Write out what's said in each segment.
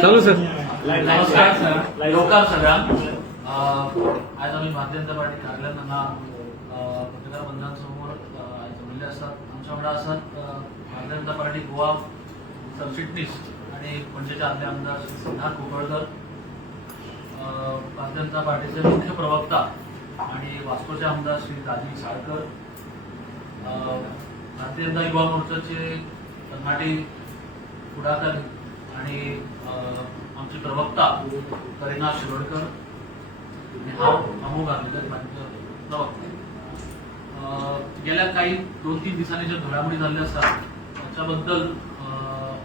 चालू सर. नमस्कार सगळ्यांना. आज आम्ही भारतीय जनता पार्टी कार्यालयात पत्रकार बंधूंसमोर जमले असतात. आमच्याकडे असतात भारतीय जनता पार्टी गोवा सरचिटणीस आणि पणजेचे आदले आमदार श्री सिद्धार्थ कोकळकर, भारतीय जनता पार्टीचे मुख्य प्रवक्ता आणि वास्कोचे आमदार श्री राजीव साळकर, भारतीय जनता युवा मोर्चाचे कर्नाटी पुढाकारी आणि आमचे प्रवक्ता करिना शिरोडकर आणि हा अमोघ प्रवक्ता. गेल्या काही 2-3 दिवसांनी ज्या घडामोडी झाल्या असतात त्याच्याबद्दल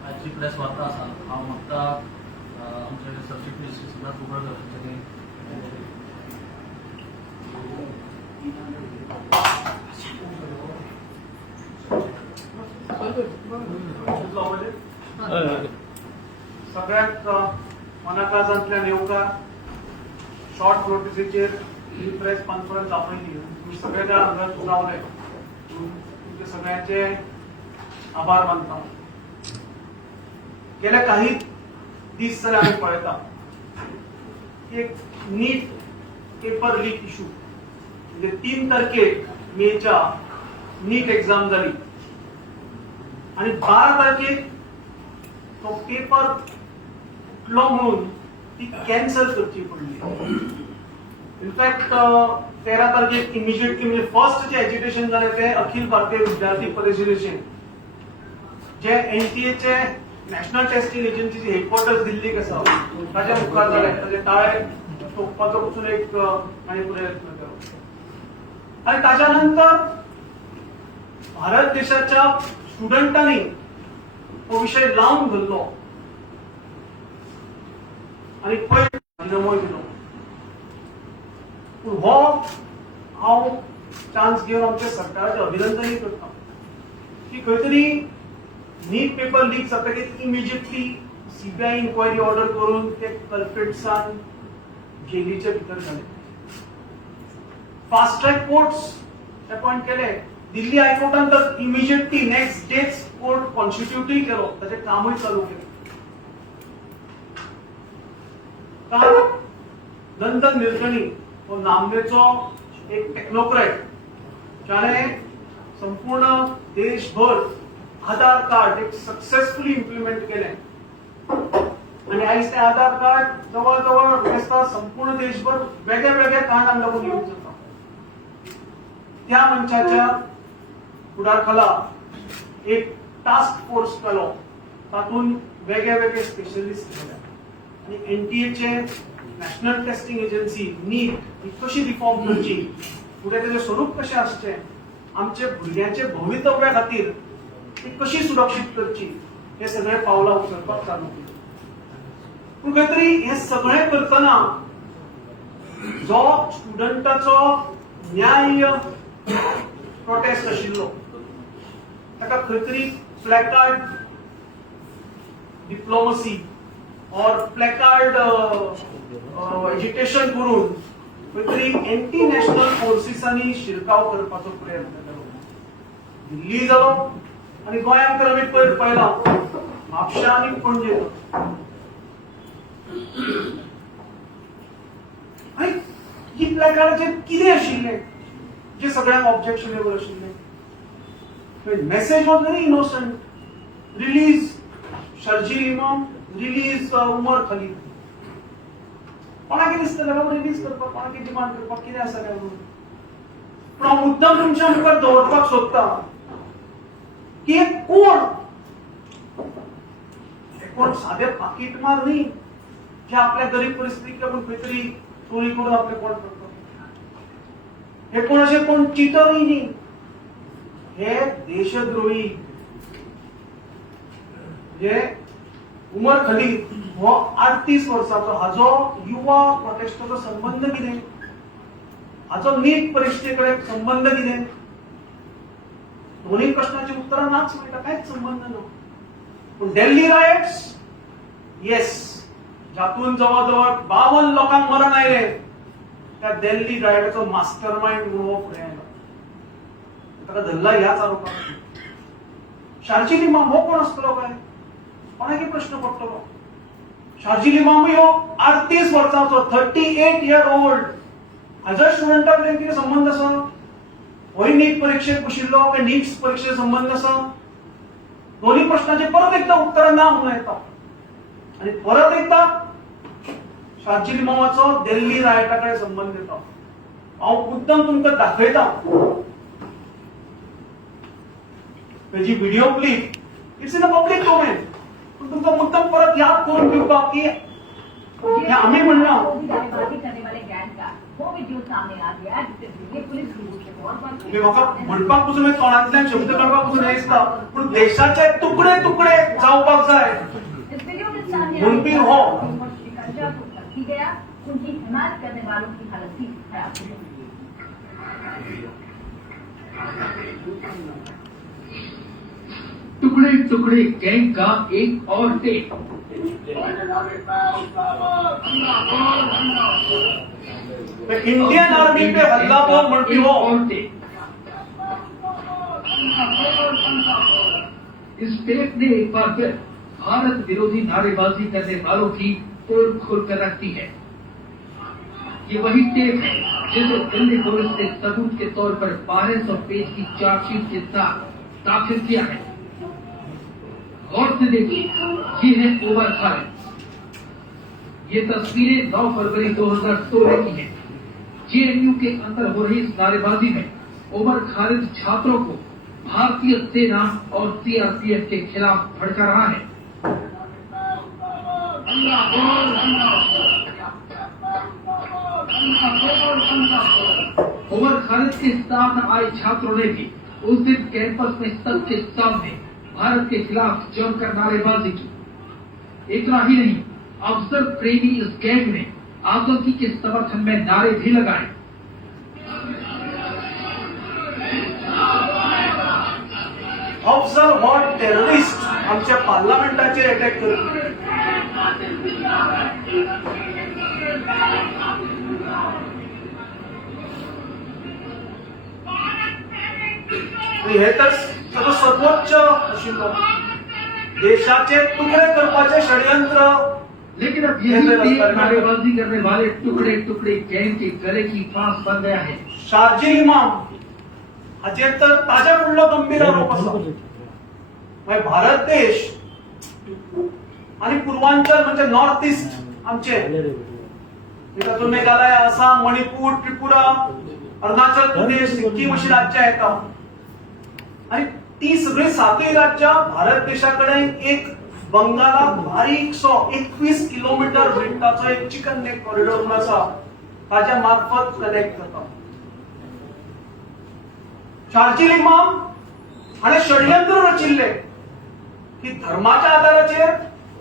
आजची प्रेस वार्ता असा हा वक्ता आमचे सरचिटणीस श्री सिद्धार्थ कोकळकर यांच्याकडे सगळ्यात मनाकाजांतल्या नेमका शॉर्ट नोटिसीचेर ही प्रेस कॉन्फरन्स आपयली. तुम्ही सगळे जाण हांगा सुनावले, तुमचे सगळ्यांचे आभार मानता. गेल्या काही दीस जाल्यार आमी पळयता एक नीट पेपर लीक इशू, म्हणजे 3 तारखेक मेच्या नीट एक्झाम जाली आणि 12 तारखेक तो पेपर फुटलो म्हणून ती कॅन्सल करची पडली. इनफॅक्ट 13 तारखेक इमिजिएटली म्हणजे फर्स्ट जे एज्युकेशन जालें ते अखिल भारतीय विद्यार्थी परिषदेचे जे एनटीएचे नॅशनल टेस्टिंग एजन्सीचे हेडक्वॉर्टर्स दिल्लीक आसा ताच्या मुखार जाले. ताचे ताळे तोपपाचो पसून एक प्रयत्न केलो आणि ताच्या नंतर भारत देशाच्या स्टुडंटांनी तो विषय लावून धरलो आणि नमोय दिलो. पूण हो हांव चान्स घेवन आमच्या सरकाराचें अभिनंदनय करता की खंय तरी नीट पेपर लीक जातकीर इमिजिएटली सीबीआय इन्क्वायरी ऑर्डर करून ते कल्प्रिट्सान जेलीचे भितर घाले. फास्ट ट्रॅक कोर्ट्स अपॉइंट केले. दिल्ली हायकोर्टान तर इमिजिएटली नेक्स्ट डेच कोर्ट कॉन्स्टिट्यूटय केलो, ताचे कामय चालू केले. काल नंदन निलकणी हो नामनेचो एक टेक्नोक्रेट ज्याने संपूर्ण देशभर आधार कार्ड एक सक्सेसफुली इम्प्लिमेंट केले आणि आयज ते आधार कार्ड जवळ संपूर्ण देशभर वेगळ्या वेगळ्या कारणांक लागून यूज जाता. त्या मंचाच्या फुडारखाला एक टास्क फोर्स केलो, तातूंत वेगळे वेगळे स्पेशलिस्ट केले आणि एनटीएचे नॅशनल टेस्टिंग एजन्सी नीट ही कशी रिफॉर्म करची, फुडें तेजें स्वरूप कशें आसचें, आमचे भुरग्यांचे भवितव्या खातीर ती कशी सुरक्षीत करची हे सगळे पावलां उचलपाक चालू केली. पूण खंय तरी हे सगळें करतना जो स्टुडंटाचो न्याय प्रोटेस्ट आशिल्लो ताका खंय तरी प्लॅकार्ड डिप्लोमसी और प्लॅकार्ड एज्युकेशन करून खंय तरी एंटी नॅशनल फोर्सिसांनी शिरकाव करपाचो प्रयत्न केलो. दिल्ली जालो आणि गोंयांत तर आमी पळयलां म्हापशा आनी पणजे. आणि ही प्लॅकार्डाचेर कितें आशिल्लें जे सगळ्यांक ऑब्जेक्शनेबल आशिल्लें? Message was very innocent. Release Sharjeel Imam, release Umar Khalid. कोणाक दिसतलें बाबा रिलीज करपाक, कोणाक डिमांड करपाक कितें आसा काय म्हणून? पूण हांव मुद्दम तुमच्या मुखार दवरपाक सोदता की कोण साधे पाकिटमार न्ही जे आपल्या गरीब परिस्थितीक लागून खंय तरी चोरी करून आपले पोट भरतात. हे कोण असे कोण चिटरय न्ही, हे देशद्रोही. म्हणजे उमर खलीद हो 38 वर्साचो, हाजो युवा प्रोटेस्टाचो संबंध कितें? हाजो नीट परिस्थिती कडेन संबंध कितें? दोन्ही प्रश्नाची उत्तरां नाच मेळटा, कांयच संबंध ना. पूण दिल्ली रायट्स, येस, जातून जवळ 52 लोकांक मरण आयलें, त्या दिल्ली रायटाचो मास्टर माइंड म्हणून हो फुडें आयला. ताका धरला ह्याच आरोपाक. शार्जिल इमाम हो कोण आसतलो काय? कोणाक प्रश्न पडटलो. शार्जिल इमाम ह्यो 38 वर्सांचो 38 year old हाजो स्टुडंटा कडेन कितें संबंध आसा? होय नीट परीक्षेक बशिल्लो काय नीट परीक्षेक संबंध आसा? दोन्ही प्रश्नाचे परत एकदा उत्तर ना म्हणून येता. आणि परत एकदा शार्जिल इमामाचो दिल्ली रायटा कडेन संबंध येता. हांव मुद्दम तुमकां दाखयता तेजी video clip. It's in a public domain. पण तुमकां मुद्दम परत याद करून दिवपाक की हे आम्ही म्हणना करने वाले गैंग का वो वीडियो सामने आ गया जिससे दिल्ली पुलिस मी म्हाका म्हणपाक पसून तोंडांतल्यान शब्द काडपाक पसून येता. पण देशाचे तुकडे तुकडे जावपाक जाय म्हणपी हो. गया उनकी हिमायत करने वालों की हालत ही खराब है. टुकड़े टुकड़े गैंग का एक और टेप. इंडियन आर्मी पे हल्ला बोल म्हणपी हो. इस टेप ने एक बार फिर भारत विरोधी नारेबाजी करने वालों की पोल खोल कर रखती है. ये वही टेप है जिसे दिल्ली पुलिस ने सबूत के तौर पर 1200 पेज की चार्जशीट के साथ दाखिल किया है. गौर से देखिए, ये है ओमर खालिद. ये तस्वीरें 9 फरवरी 2016 की हैं. जेएनयू के अंदर हो रही इस नारेबाजी में ओमर खालिद छात्रों को भारतीय सेना और सीआरपीएफ के खिलाफ भड़का रहा है. ओमर खालिद के साथ आए छात्रों ने भी उस दिन कैंपस में सबके सामने भारत के खिलाफ जमकर नारेबाजी की. इतना ही नहीं, अफसर प्रेमी इस गैंग ने आतंकी के समर्थन में नारे भी लगाए. अफजल हो टेररिस्ट आमच्या पार्लमेंटाचेर अटॅक करपी. हे तर सर्वोच्च आशिल्लो देशाचे तुकडे करपाचे षडयंत्र. लेकिन अब यही टेप नारेबाजी करने वाले टुकड़े टुकड़े गैंग के गले की फांस बन गया है. शार्जिल इमाम हाचेर तर ताज्या फुडलो गंभीर आरोप आसा. मागीर भारत देश आणि पूर्वांचल म्हणजे नॉर्थ ईस्ट आमचे तातूंत मेघालय, आसाम, मणिपूर, त्रिपुरा, अरुणाचल प्रदेश, सिक्कीम अशी राज्यां येता. आणि ती सगळी 7 राज्यां भारत देशाकडे एक बंगाला बारीकसो 21 किलोमीटर विड्थाचो एक चिकन नेक कॉरिडॉर म्हणून आसा ताज्या मार्फत कनेक्ट जाता. शार्जिल इमाम हाणें षडयंत्र रचिल्ले की धर्माच्या आधाराचेर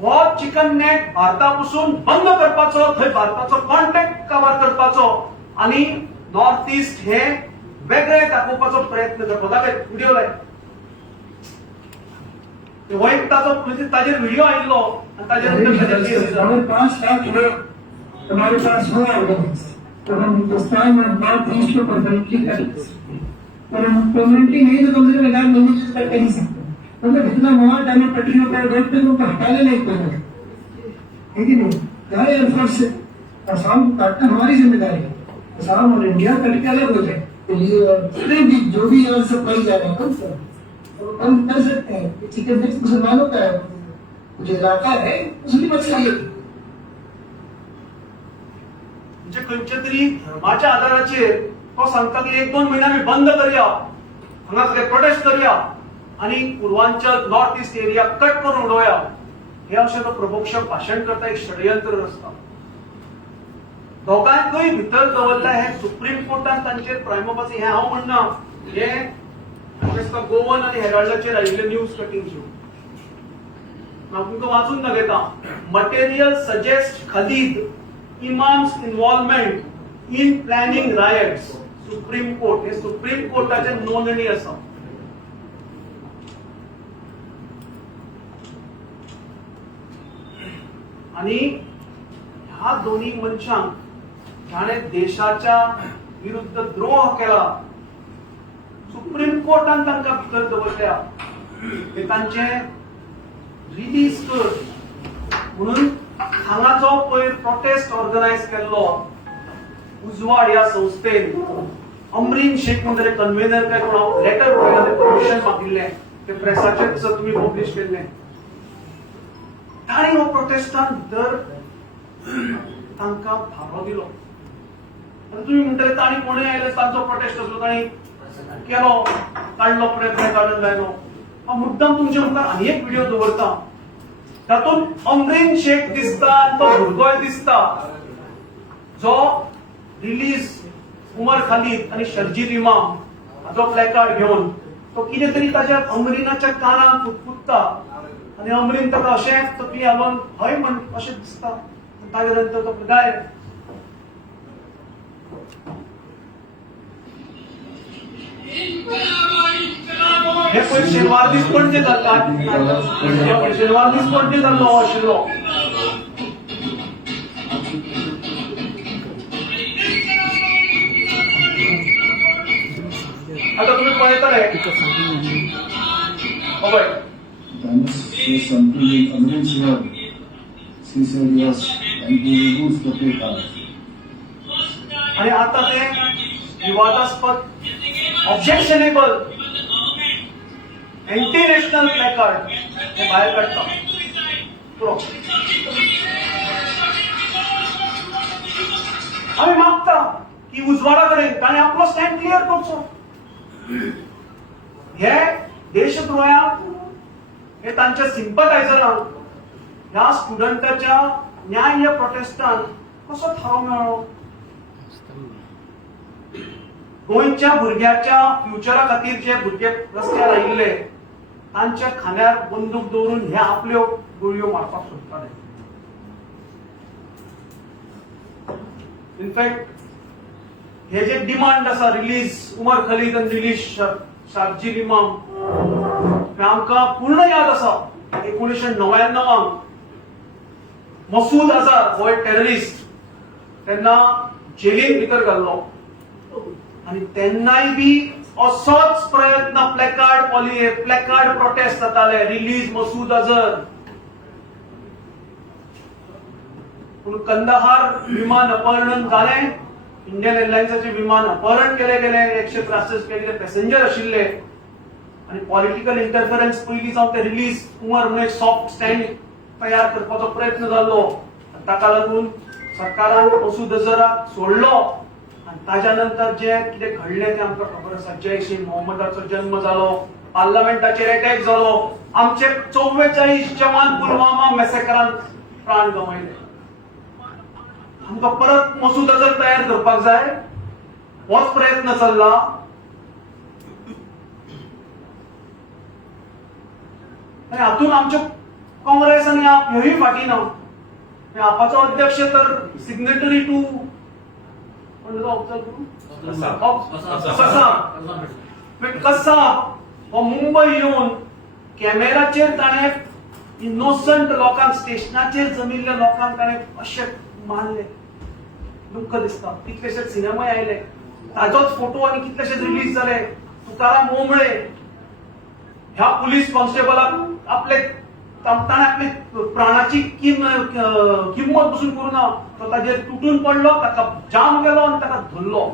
हो चिकन नेट भारतापासून बंद करपाचो, थंय भारताचो कॉन्टॅक्ट कव्हर करपाचो आणि नॉर्थ ईस्ट हे वेगळे दाखोवपाचो प्रयत्न करपाचो. ताचेर व्हिडिओ लाय वो एक ताजेर वीडियो आयिल्लो आणि ताजेर हमारे 5 लाख लोग हमारे पास हो तो हम हिंदुस्तान में नॉर्थ ईस्ट को परमानेंटली करें. और हम परमानेंटली नहीं तो कम से कम 1 लाख लोगों से कर नहीं सकते. मतलब इतना मवाद डाले पटरियों पर रोड पे लोग हटाने नहीं कर. लेकिन क्या एयरफोर्स से आसाम को काटना हमारी जिम्मेदारी है. आसाम और इंडिया कट के अलग हो जाए तो ये जो भी यहाँ से पाई जा रहे हैं हम कर सकते हैं. चिकन नेट मुसलमानों का है, जो इलाका है उसकी मछली है. म्हणजे खंयच्या तरी धर्माच्या आधाराचेर तो सांगता की 1-2 महिन्यांनी बंद करया, हांगा सगळे प्रोटेस्ट करया आणि Purvanchal north east area cut करून उडोवया. हे अशें तो प्रभोक्षक भाशण करता एक षडयंत्र रचता. दोगांयकय भितर दवरला हे सुप्रीम कोर्टान तांचेर प्रायमोपासी. हे हांव म्हणना, हे गोवन आणि हेराल्डाचेर आयिल्ले न्यूज कटिंग ज्यो हांव तुमकां वाचून दाखयता. Material suggest Khalid Imam's involvement in planning riots. Supreme Court, हे सुप्रीम कोर्टाचे नोंदणी आसा. आणि ह्या दोन्ही मनशांक जाणे देशाच्या विरुद्ध द्रोह केला, सुप्रीम कोर्टान तांकां भितर दवरल्या. तांचे रिलीज कर म्हणून हांगा जो पयर प्रोटेस्ट ऑर्गनायज केल्लो उजवाड ह्या संस्थेन अमरीन शेख म्हणून कन्व्हेनर काय कोण लेटर बरयलें परमिशन मागिल्लें ते प्रेसाचेर तुम्ही पब्लिश केल्लें ताणी हो प्रोटेस्टान दर तांकां भारो दिलो आतां तुम्ही म्हणटले ताणी कोणूय आयले तांचो प्रोटेस्ट असलो ताणी केलो काडलो प्रयत्न काडून लायलो हांव मुद्दाम तुमचे मुखार आनी एक व्हिडिओ दवरता तातूंत अमरीन शेख दिसता आनी तो भुरगोय दिसता जो रिलीज उमर खालीद आणि शर्जील इमाम हाचो प्लॅकार्ड घेवन तो कितें तरी ताच्या अमरीनाच्या कानाक फुटफुटता आणि अमरीन ताका अशें तकली हालोवन हय म्हण अशें दिसता ताचे नंतर तो गायब हे पयर शेनवार दीस पणजे जाता शेनवार दीस पणजे जाल्लो हो आशिल्लो आता तुम्ही पळयतले पळय Dennis says something in Amrin's word. She said yes, and he removes the placard. आणि आता ते विवादास्पद ऑब्जेक्शनेबल अँटी नॅशनल प्लॅकार्ड हे बाहेर काढता पुरो आम्ही मागता की उजवाडा कडेन ताणें आपलो स्टँड क्लियर करचो हे देशद्रोह्यांक हे तांच्या सिंपथायझरांक ह्या स्टुडंटाच्या न्याय प्रोटेस्टान कसो थारो मेळ्ळो गोंयच्या भुरग्याच्या फ्युचरा खातीर जे भुरगे रस्त्यार आयिल्ले तांच्या खांद्यार बंदूक दवरून हे आपल्यो गोळयो मारपाक सोदताले इनफॅक्ट हे जे डिमांड आसा रिलीज उमर खलीद आनी रिलीज शार्जील इमाम हे आमकां पूर्ण याद आसा 1999 मसूद अझहर हो एक टेररिस्ट तेन्ना जेलीन भितर घाल्लो आणि तेन्नाय बी असोच प्रयत्न प्लॅकार्ड प्रोटेस्ट जाताले रिलीज मसूद अझहर पूण कंदाहार विमान अपहरण जालें इंडियन एअरलायन्साचे विमान अपहरण केले गेले 163 केले पॅसेंजर आशिल्ले आणि पॉलिटिकल इंटरफरन्स पयलीं जावन ते रिलीज उमर म्हणून एक सॉफ्ट स्टँड तयार करपाचो प्रयत्न जाल्लो ताका लागून सरकारान मसूद अझहराक सोडलो आणि ताच्या नंतर जे कितें घडलें तें आमकां खबर आसा जैश ए मोहम्मदाचो जन्म जालो पार्लमेंटाचेर अटॅक जालो आमचे 44 जवान पुलवामा मॅसेकरान प्राण गवयले आमकां परत मसूद अझहर तयार करपाक जाय होच प्रयत्न चल्ला आणि हातून आमचे काँग्रेस आनी आप ह्योय फाटी ना आपाचो अध्यक्ष तर सिग्नेटरी टू कसाब हो मुंबय येवन कॅमेराचेर ताणें इनोसंट लोकांक स्टेशनाचेर जमिल्ल्या लोकांक ताणें अशें मारले दुःख दिसता कितलेशेच सिनेमाय आयले ताजोच फोटो आनी कितलेशेच रिलीज जाले तुकाराम मोमळे ह्या पुलीस कॉन्स्टेबलाक आपले ताणें आपली प्राणाची किंमत पसून करूना तो ताजेर तुटून पडलो ताका जाम केलो आनी ताका धरलो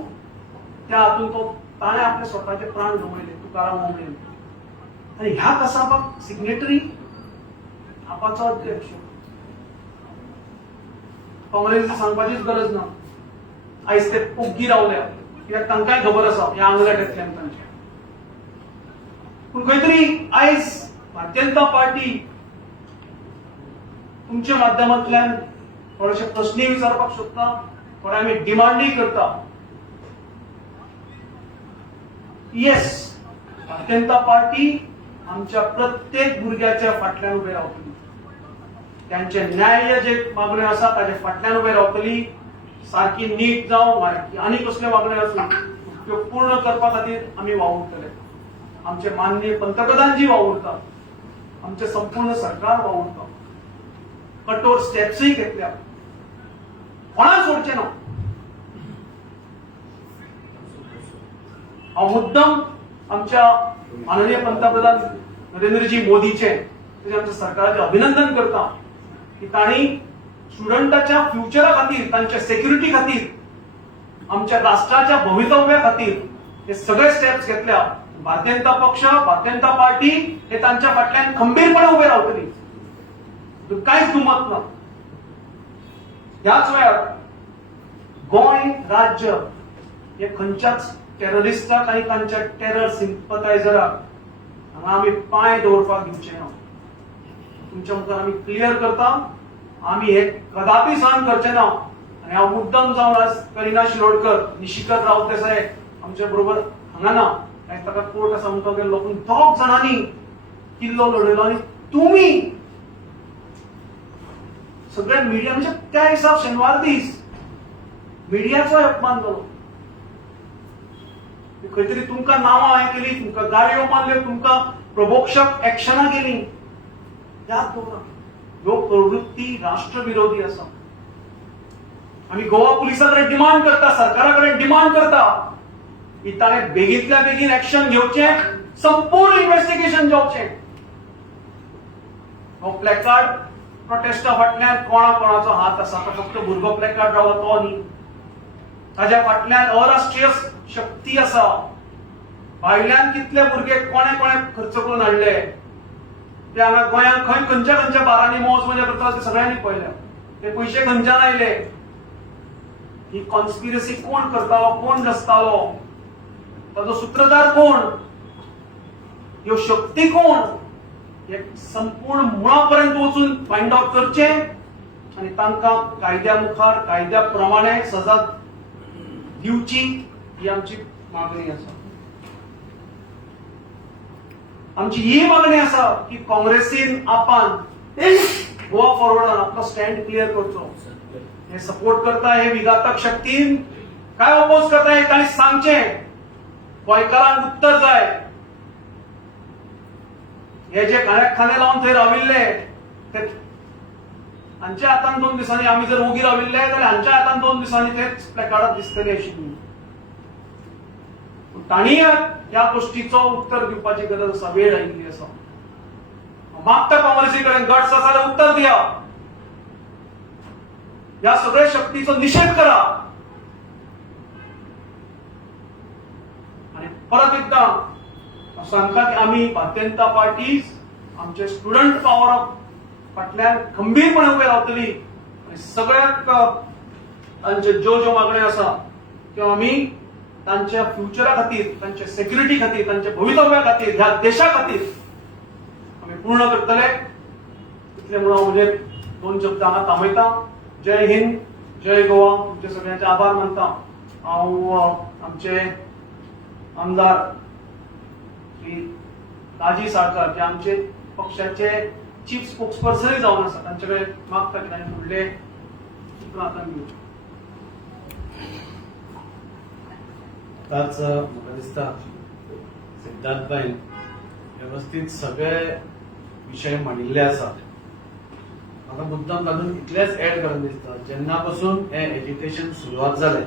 त्या हातून तो ताणें आपले स्वताचे प्राण गवयले तुकाराम मोमळे आनी ह्या कसाबाक सिग्नेटरी आपाचो अध्यक्ष काँग्रेसीची सांगपाचीच गरज ना आयज ते ओग्गी रावल्या कित्याक तांकांय खबर आसा ह्या आंगलट्यांतल्यान तांच्या पूण खंय तरी आयज भारतीय जनता पार्टी तुमच्या माध्यमांतल्यान थोडेशे प्रश्नय विचारपाक सोदता थोडे आमी डिमांडय करता येस भारतीय जनता पार्टी आमच्या प्रत्येक भुरग्याच्या फाटल्यान उबे रावतली त्यांचे न्याय जे मागण्यो आसा ताचे फाटल्यान उबे रावतली सारखी नीट जावं आनी कसल्यो मागण्यो आसूं त्यो पूर्ण करपा खातीर आमी वावुरतले आमचे माननीय पंतप्रधानजी वावुरतात आमचे संपूर्ण सरकार वावुरता कठोर स्टेप्सय घेतल्या कोणाक सोडचे ना हांव मुद्दम आमच्या माननीय पंतप्रधान नरेंद्रजी मोदीचे ताचे आमच्या सरकाराचे अभिनंदन करता की तांणी स्टुडंटाच्या फ्युचरा खातीर, तांच्या सेक्युरिटी खातीर, आमच्या राष्ट्राच्या भवितव्या खातीर हे सगळे स्टेप्स घेतल्या. भारतीय जनता पक्ष, भारतीय जनता पार्टी हे तांच्या फाटल्यान खंबीरपणे उभे रावतली. कांयच दुमत ना. ह्याच वेळार गोंय राज्य हे खंयच्याच टेररिस्टाक आनी तांच्या टेरर सिंपथायझराक हांगा आमी पांय दवरपाक दिवचे ना. तुमच्या मुखार आमी क्लियर करता, आमी हे कदापि सहन करचे ना. आणि हांव मुद्दम जावन आज करिना शिरोडकर, निशिकांत राऊत देसाय आमच्या बरोबर हांगा ना. ताका कोर्ट आसा म्हणून तो गेल्लो, पूण दोग जाणांनी किल्लो लढयलो आणि तुम्ही सगळ्या मिडिया म्हणजे त्या हिसाब शेनवार दीस मिडियाचो अपमान जालो. खंय तरी तुमकां नांवां हांवें केली, तुमकां गाडयो मारल्यो, तुमकां प्रभोक्षक एक्शनां केली. याद दवरा, ह्यो प्रवृत्ती राष्ट्रविरोधी आसा. आमी गोवा पुलिसा कडेन डिमांड करता, सरकारा कडेन डिमांड करता की ताणें बेगींतल्या बेगीन एक्शन घेवचें, संपूर्ण इन्व्हेस्टिगेशन जावचें. हो प्लॅकार्ड प्रोटेस्टा फाटल्यान कोणाचो हात आसा? तो फक्त भुरगो प्लॅकार्ड रावला तो न्ही. ताच्या फाटल्यान अराष्ट्रीय शक्ती आसा. भायल्यान कितले भुरगे कोणे खर्च करून हाडले ते हांगा गोंयांत खंयच्या बारांनी मौज मजा करता ते सगळ्यांनी पळयल्या. ते पयशे खंयच्यान आयले? ही कॉन्स्पिरसी कोण करतालो, कोण रचतालो, ताजो सूत्रधार कोण, ह्यो शक्ती कोण, हे संपूर्ण मुळापर्यंत वचून फायंड आउट करचे आणि तांकां कायद्या मुखार कायद्या प्रमाणे सजा दिवची ही आमची मागणी आसा. आमची ही मागणी आसा की काँग्रेसीन आपान गोवा फॉरवर्डान आपलो स्टँड क्लियर करचो. हे सपोर्ट करता हे विघातक शक्तीन काय अपोज करता हे तांणी सांगचें. गोंयकारांक उत्तर जाय. हे जे खाण्याक खाणे लावन थंय राविल्ले ते हांच्या हातान 2 दिसांनी आमी जर ओगी राविल्ले जाल्यार हांच्या हातान 2 दिसांनी तेच प्लॅकार्डां दिसतली आशिल्ली. तांणी ह्या गोष्टीचो उत्तर दिवपाची गरज आसा, वेळ आयिल्ली आसा. मागता काँग्रेसी कडेन गट्स आसा जाल्यार उत्तर दिया. या सगळ्या शक्तीचो निषेध करा. आणि परत एकदा सांगता की आम्ही भारतीय जनता पार्टी आमचे स्टुडंट पॉवर फाटल्यान खंबीरपणे उभे रावतली आणि सगळ्याक तांचे ज्यो मागण्यो आसा त्यो आमी तांच्या फ्युचरा खातीर, तांच्या सेक्युरिटी खातीर, तांच्या भवितव्या खातीर, ह्या देशा खातीर आमी पूर्ण करतले. इतले म्हणून हांव म्हजे 2 शब्द हांगा थांबयता. जय हिंद, जय गोवा. तुमचे सगळ्यांचे आभार मानता. हांव आमचे आमदार श्री राजी साळकार जे आमचे पक्षाचे चीफ स्पोक्सपर्सनय जावन आसा तांचे कडेन मागता की तांणी फुडले सूत्र हातान घेवचे. आताच म्हाका दिसता सिद्धार्थबाईन व्यवस्थित सगळे विषय मांडिल्ले आसात. म्हाका मुद्दाम तातूंत इतलेंच ऍड करन दिसता, जेन्ना पासून हें एज्युकेशन सुरवात जालें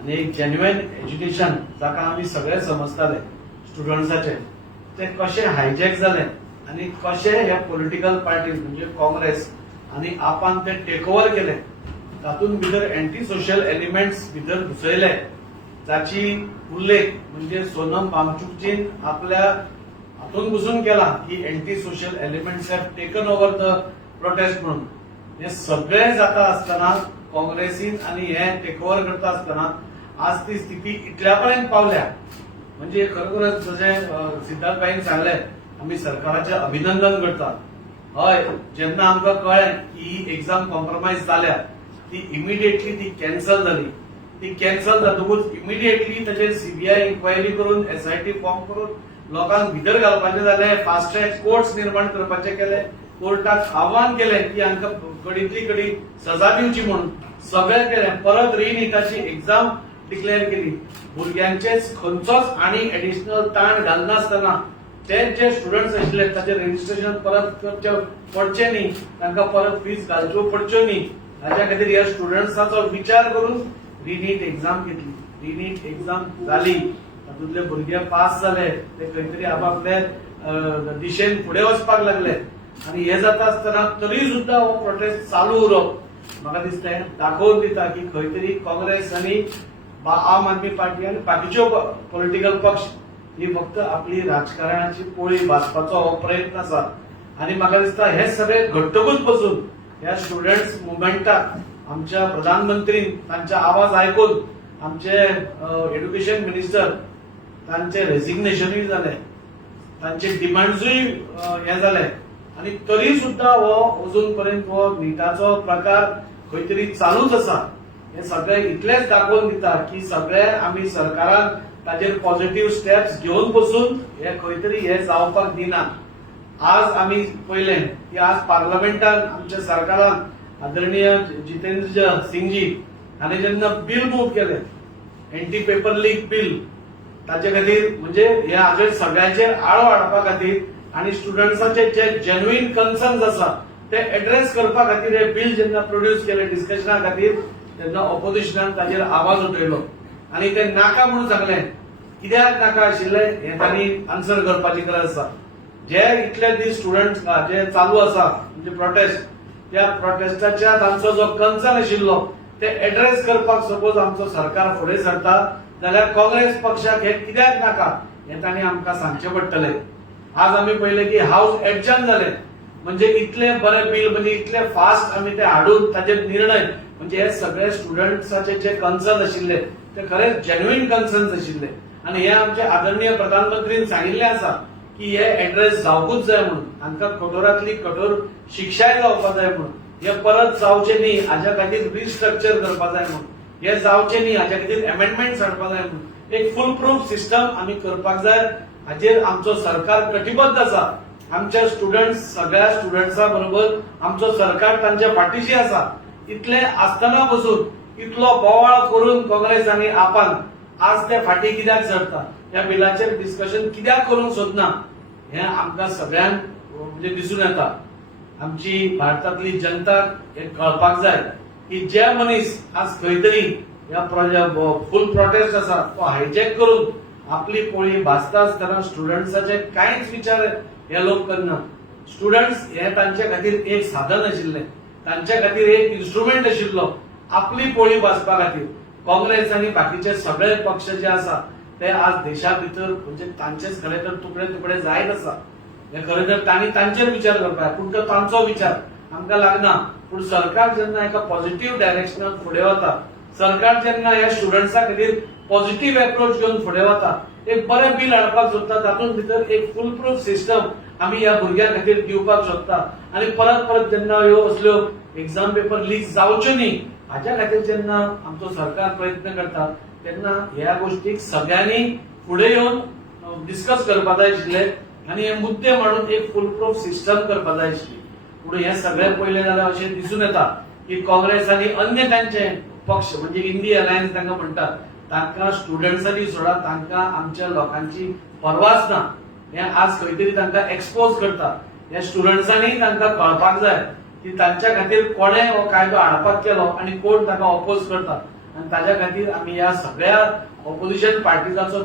आनी एक जेन्युइन एज्युकेशन जाका आमी सगळे समजताले स्टुडंट्साचे, ते कशें हायजॅक जालें आनी कशें हे पॉलिटिकल पार्टीज म्हणजे काँग्रेस आनी आपान ते टेक ओव्हर केले. तातूंत भितर एंटी सोशल एलिमेंट्स भितर घुसयले, जाची उल्लेख म्हणजे सोनम वांगचुकजीन आपल्या हातून घुसून केला की anti social elements have taken over the prostate म्हणून. हे सगळे जाता आसतना काँग्रेसीन आणि हे टेक ओव्हर करता आसतना आज ती स्थिती इतल्यापर्यंत पावल्या. म्हणजे खरोखरच जशें सिद्धार्थबाईन सांगले, आम्ही सरकाराचे अभिनंदन करतात. हय, जेन्ना आमकां कळ्ळें की ही एग्जाम कॉम्प्रोमायज जाल्या, ती इमिडिएटली ती कॅन्सल जाली. ती कॅन्सल जातकूच इमिडिएटली ताचेर सीबीआय इन्क्वायरी करून SIT फॉर्म करून लोकांक भितर घालपाचे जाले, फास्ट ट्रॅक कोर्ट्स निर्माण करपाचे केले, कोर्टाक आव्हान केलें की हांकां कडिंतली कडी सजा दिवची म्हणून सगळें केलें. परत रिनिटाची एग्जाम डिक्लेअर केली. भुरग्यांचेच खंयचोच आनी एडिशनल ताण घालनासतना ते जे स्टुडंट्स आशिल्ले ताचे रजिस्ट्रेशन परत करचें पडचें न्ही, तांकां परत फीज घालच्यो पडच्यो न्ही, हाच्या खातीर ह्या स्टुडंट्सांचो विचार करून रिनीट एग्जाम घेतली. रिनीट एग्जाम जाली, तातूंतले भुरगे पास जाले, ते खंय तरी आपापले दिशेन फुडें वचपाक लागले. आणि हे जाता आसतना तरी सुद्धा हो प्रोटेस्ट चालू उरप म्हाका दिसता दाखोवन दिता की खंय तरी काँग्रेस आनी आम आदमी पार्टी आनी बाकीच्यो पॉलिटिकल पक्ष ही फक्त आपली राजकारणाची पोळी भाजपाचो हो प्रयत्न आसा. आणि म्हाका दिसता हे सगळे घट्टकूच बसून ह्या स्टुडंट्स मुवमेंटाक आमच्या प्रधानमंत्रीन तांच्या आवाज आयकून आमचे एड्युकेशन मिनिस्टर तांचे रेजिग्नेशनूय जाले, तांचे डिमांड्सूय हे जाले आणि तरी सुद्धा हो अजून पर्यंत हो निटाचो प्रकार खंय तरी चालूच आसा. हे सगळे इतलेच दाखोवन दिता की सगळे आमी सरकारान ताचेर पॉझिटिव्ह स्टेप्स घेवन बसून हे खंय तरी हे जावपाक दिना. आज आमी पळयलें की आज पार्लमेंटान आमच्या सरकारान आदरणीय जितेंद्र सिंगजी हांणी जेन्ना बिल मूव केलें एंटी पेपर लीक बिल ताचे खातीर म्हणजे हे हाजेर सगळ्यांचेर आळो हाडपा खातीर आनी स्टुडंट्सांचे जे जेन्युइन कन्सर्न्स आसा ते एड्रेस करपा खातीर हे बिल जेन्ना प्रोड्यूस केलें डिस्कशना खातीर तेन्ना ऑपोजिशनान ताचेर आवाज उठयलो आनी ते नाका म्हणून सांगलें. कित्याक नाका आशिल्लें हे तांणी आन्सर करपाची गरज आसा. जे इतले दीस स्टुडंट्स जे चालू आसा म्हणजे प्रोटेस्ट त्या प्रोटेस्टाच्या तांचो जो कन्सर्न आशिल्लो ते एड्रेस करपाक सपोज आमचो सरकार फुडें सरता जाल्यार काँग्रेस पक्षाक हे कित्याक नाका हे तांणी आमकां सांगचें पडटलें. आज आमी पळयलें की हाऊस एडजन जालें म्हणजे इतले बरें बिल म्हणजे इतले फास्ट आमी ते हाडून ताचेर निर्णय म्हणजे हे सगळे स्टुडंट्साचे जे कन्सर्न आशिल्ले ते खरेंच जेन्युइन कन्सर्न्स आशिल्ले आणि हे आमचे आदरणीय प्रधानमंत्रीन सांगिल्लें आसा की हे एड्रेस जावपूच जाय म्हणून हांकां कठोरांतली कठोर शिक्षाय जावपाक जाय म्हणून हे परत जावचें न्ही हाच्या खातीर रिस्ट्रक्चर करपाक जाय म्हणून हे जावचें न्ही हाच्या खातीर अमेंडमेंट्स हाडपाक जाय म्हणून एक फुल प्रूफ सिस्टम आमी करपाक जाय. हाचेर आमचो सरकार कटिबद्ध आसा. आमच्या स्टुडंट्स सगळ्या स्टुडंट्सा बरोबर आमचो सरकार तांच्या फाटीशी आसा. इतले आसतना बसून इतलो बोवाळ करून काँग्रेस आनी आपान आज ते फाटी कित्याक सरता ह्या बिलाचेर डिस्कशन कित्याक करूंक सोदना हे आमकां सगळ्यांक म्हणजे दिसून येता. आमची भारतांतली जनता हे कळपाक जाय की जे मनीस आज खंय तरी ह्या फुल प्रोटेस्ट आसा तो हायजॅक करून आपली पोळी भाजता आसतना स्टुडंट्साचे कांयच विचार हे लोक करना. स्टुडंट्स हे तांचे खातीर एक साधन आशिल्लें, तांचे खातीर एक इन्स्ट्रुमेंट आशिल्लो आपली पोळी भाजपा खातीर. काँग्रेस आनी बाकीचे सगळे पक्ष जे आसा ते आज देशा भितर म्हणजे तांचेच खरे तर तुकडे तुकडे जायत आसा. हे खरे तर तांणी तांचेर विचार करपाक पूण तो तांचो विचार आमकां लागना. पूण सरकार जेन्ना एका पॉझिटिव्ह डायरेक्शनान फुडें वता, सरकार जेन्ना ह्या स्टुडंट्सा खातीर पॉझिटिव्ह अप्रोच घेवन फुडें वता, एक बरें बिल हाडपाक सोदता तातूंत भितर एक फुल प्रूफ सिस्टम आमी ह्या भुरग्यां खातीर दिवपाक सोदता आनी परत परत जेन्ना ह्यो असल्यो एग्जाम पेपर लीक जावच्यो न्ही हाच्या खातीर जेन्ना आमचो सरकार प्रयत्न करता तेन्ना ह्या गोष्टीक सगळ्यांनी फुडें येवन डिस्कस करपाक जाय आशिल्ले आनी हे मुद्दे मांडून एक फुल प्रूफ सिस्टम करपाक जाय आशिल्ली. पुढे हे सगळे पयले जाल्यार अशें दिसून येता की काँग्रेस आनी अन्य तांचे पक्ष म्हणजे इंडी अलायन्स तांकां म्हणटात तांकां स्टुडंट्सांनी सोडा तांकां आमच्या लोकांची परवाच ना. हे आज खंय तरी तांकां एक्सपोज करता. ह्या स्टुडंट्सांनी तांकां कळपाक जाय की तांच्या खातीर कोणे हो कायदो हाडपाक केलो आनी कोण ताका ऑपोज करता आनी ताच्या खातीर आमी ह्या सगळ्या ऑपोजिशन पार्टीजाचो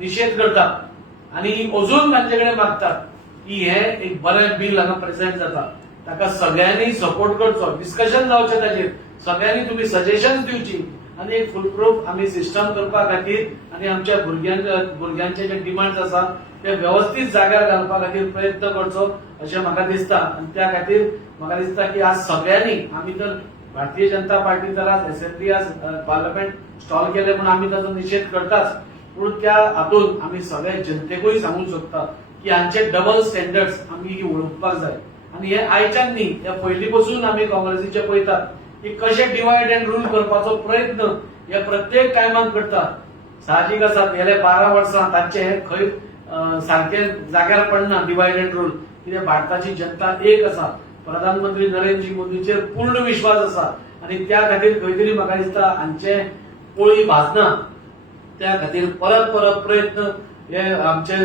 निशेध करतात आनी अजून तांचे कडेन मागतात की हे एक बरें बिल हांगा प्रेझेंट जाता ताका सगळ्यांनी सपोर्ट करचो, डिस्कशन जावचें ताचेर, सगळ्यांनी तुमी सजेशन्स दिवची आनी एक फुल प्रूफ आमी सिस्टम करपा खातीर आनी आमच्या भुरग्यांचे जे डिमांड्स आसा ते व्यवस्थीत जाग्यार घालपा खातीर प्रयत्न करचो अशें म्हाका दिसता. आनी त्या खातीर म्हाका दिसता की आज सगळ्यांनी आमी तर भारतीय जनता पार्टी तर आज असेंब्ली आज पार्लमेंट स्टॉल केले म्हणून आमी ताचो निशेध करताच, पूण त्या हातूंत आमी सगळ्या जनतेकूय सांगूंक सोदता की हांचे डबल स्टँडर्ड्स आमी ओळखपाक जाय. आनी हे आयच्यान न्ही, हे पयलीं पासून आमी काँग्रेसीचे पळयतात की कशे डिवायड अँड रूल करपाचो प्रयत्न हे प्रत्येक टायमान करतात. साहजीक आसा गेले 12 वर्सां तांचे खंय सारखे जाग्यार पडना डिवायड अँड रूल. कित्याक भारताची जनता एक आसा, प्रधानमंत्री नरेंद्र मोदीचेर पूर्ण विश्वास आसा आनी त्या खातीर खंय तरी म्हाका दिसता हांचे पोळी भाजना. त्या खातीर परत परत प्रयत्न हे आमचे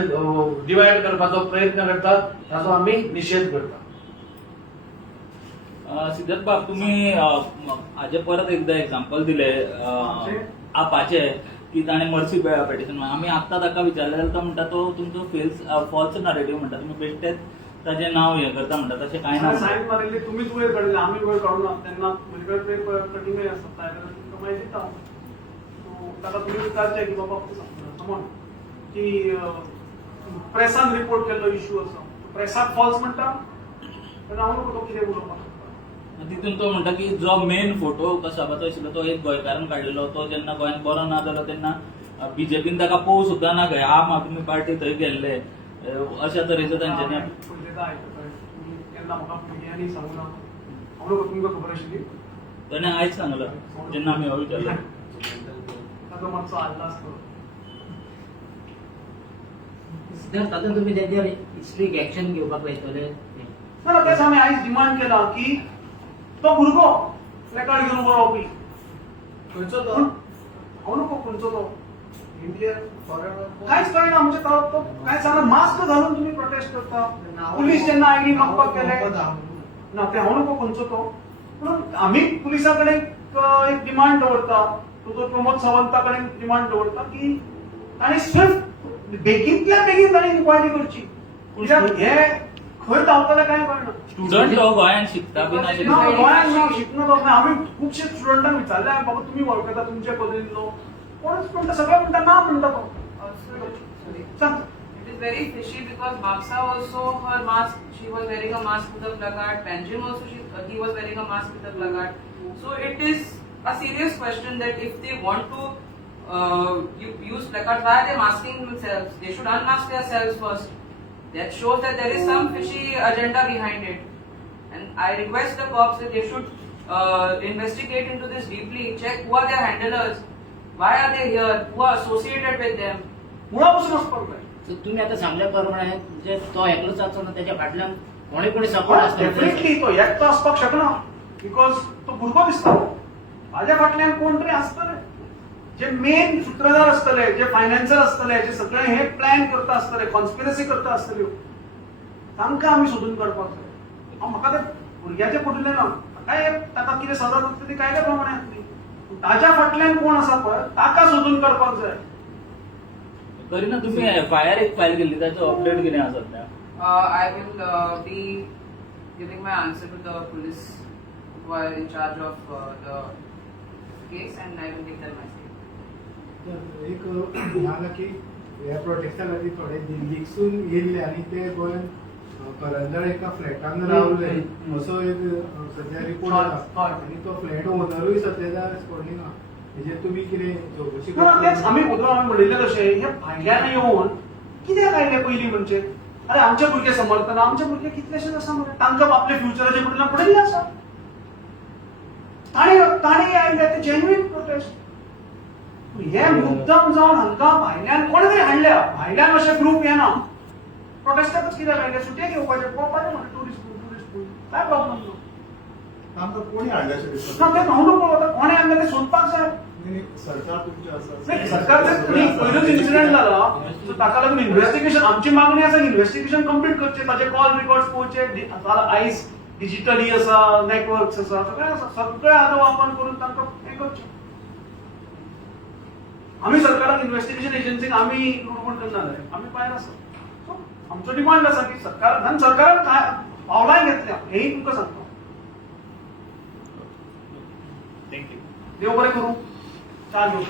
डिवायड करपाचो प्रयत्न करतात ताचो आमी निशेध करतात. सिद्धार्थ बाब, तुम्ही हाजे परत एकदा एक्झाम्पल दिले आपाचे की ताणें मर्सी पेटिशन आमी आत्तां ताका विचारलें जाल्यार तो म्हणटा तो तुमचो फॉल्स नरेटिव्ह म्हणटा, तुमी बेश्टेच ताजें नाव हें करता म्हणटा तशें कांय ना. सायन मारिल्ली तुम्हीच वयर काडले आम्ही वयर काडूना तेन्ना म्हजे कडेन कटिंगूय आसा तुमकां माहिती दिता हांव. सो ताका तुमी विचारचें की बाबा समज की प्रेसान रिपोर्ट केल्लो इश्यू आसा प्रेसाक फॉल्स म्हणटा तर हांव नको तो कितें उलोवपाक. तितून तो म्हणटा की जो मेन फोटो कसाबाचो आशिल्लो तो एक गोंयकारान काडलेलो तो जेन्ना गोंयांत बरो ना जालो तेन्ना बीजेपीन ताका पळोव सुद्दां ना खंय आम आदमी पार्टी थंय गेल्ले अशा तरेचो तांच्यांनी पयलें आयकताय केन्ना म्हाका भुरग्यांनी सांगूं ना हांव नको तुमकां खबर आशिल्ली ताणें आयज सांगलो जेन्ना आमी हो विचारलो. ताका मातसो हाल्ला आसतलो. सिद्धार्थ आता तुम्ही त्याच्यावर स्ट्रिक्ट ऍक्शन घेवपाक लायतले. ना तेच आमी आयज डिमांड केला की तो भुरगो प्लॅकार्ड घेवन उबो रावपी खंयचो तो हांव नको खंयचो तो इंडियन कांयच कळना म्हणजे तो कांय सांगना मास्क घालून तुम्ही प्रोटेस्ट करता पुलीस जेन्ना आयडी मागपाक गेले ना ते हांव नको खंयचो तो पूण आमी पुलिसा कडेन एक डिमांड दवरता तो प्रमोद सावंता कडेन डिमांड दवरता की ताणें स्विफ्ट बेगींतल्यान बेगीन ताणें इन्क्वायरी करची कित्याक हे खंय धांवतले काय कळना. स्टुडंट हो गोंयांत शिकता बी ना, गोंयांत शिकना तो आमी खुबशे स्टुडंटांक विचारले बाबा तुमी वळखता तुमचे पदरींतलो कोणूच म्हणटा सगळे म्हणटा ना म्हणटा तो सांग. It is very fishy because Baksa also her mask, she was wearing a mask with a placard. Panjim also he was wearing a mask with a placard. So it is a serious question that if they want to use placards, why are they masking themselves? They should unmask themselves first. That shows that there is some fishy agenda behind it. And I request the cops that they should investigate into this deeply, check who are their handlers, why are they here, who are associated with them. मुळापासून असपाक जाय. तुम्ही आता सांगल्या प्रमाणे जे तो एकलोच आसतो ना त्याच्या फाटल्यान कोणी सपोर्ट असतो. डेफिनेटली तो एकटो असपाक शकना बिकॉज तो भुरगो दिसता हाज्या फाटल्यान कोण तरी आसतले जे मेन सूत्रधार आसतले जे फायनान्सर आसतले जे सगळे हे प्लॅन करता आसतले कॉन्स्पिरसी करता आसतल्यो तांकां आमी सोदून काडपाक जाय. हांव म्हाका ते भुरग्याचे पडले ना काय ताका कितें सजा जाता ती कायद्या प्रमाणे आसतली ताच्या फाटल्यान कोण आसा पळय ताका सोदून काडपाक जाय. करिना तुम्ही एफआयआर एक फायल केल्ली ताचो अपडेट कितें आसा सध्या? I will be giving my answer to the police who are in charge of the case and I will take that myself. एक ह्या की ह्या प्रोटेक्शना खातीर थोडे दिल्लीसून येयले आनी ते गोंयांत करंजळ एका फ्लॅटान रावले असो एक सध्या रिपोर्ट आसा आनी तो फ्लॅट ओनरूय सध्या रेस्पॉन्डिंग आहा. हेजेर तुमी कितें चौकशी तेच आमी म्हणिल्ले तशें हे भायल्यान येवन कित्याक आयले पयलीं म्हणजे अरे आमचे भुरगे समर्थना आमचे भुरगे कितलेशेच आसा मरे तांकां आपले फ्युचराचे फुडल्यान पडयल्ले आसा ताणें आयले ते जेन्युइन प्रोटेस्ट हे मुद्दम जावन हांकां भायल्यान कोणे तरी हाडल्या भायल्यान अशे ग्रूप येना प्रोटेस्टाकच कित्याक आयले सुटये घेवपाचे पळोवपाचें म्हणटा टुरिस्ट काय प्रॉब्लम न्हू आमकां कोणी हाडल्याशें ना ते हांव नको आतां कोणे हाडले ते सोदपाक जाय. सरकार तुमचें आसा सरकारचे पयलोच इन्सिडेंट जाला सो ताका लागून इन्व्हेस्टिगेशन आमची मागणी आसा इन्व्हेस्टिगेशन कंप्लीट करचे ताचे कॉल रेकॉर्ड्स पळोवचे आयज डिजिटली आसा नेटवर्क्स आसा सगळे आसा सगळे आतां वापर करून तांकां हें करचें. आमी सरकाराक इन्व्हेस्टिगेशन एजन्सीक आमी लुडबूड करना जाय आमी भायर आसा. सो आमचो डिमांड आसा की सरकारान पावलाय घेतल्या हेंय तुमकां सांगता. थँक्यू. देव बरें करूं. चाल घेवं.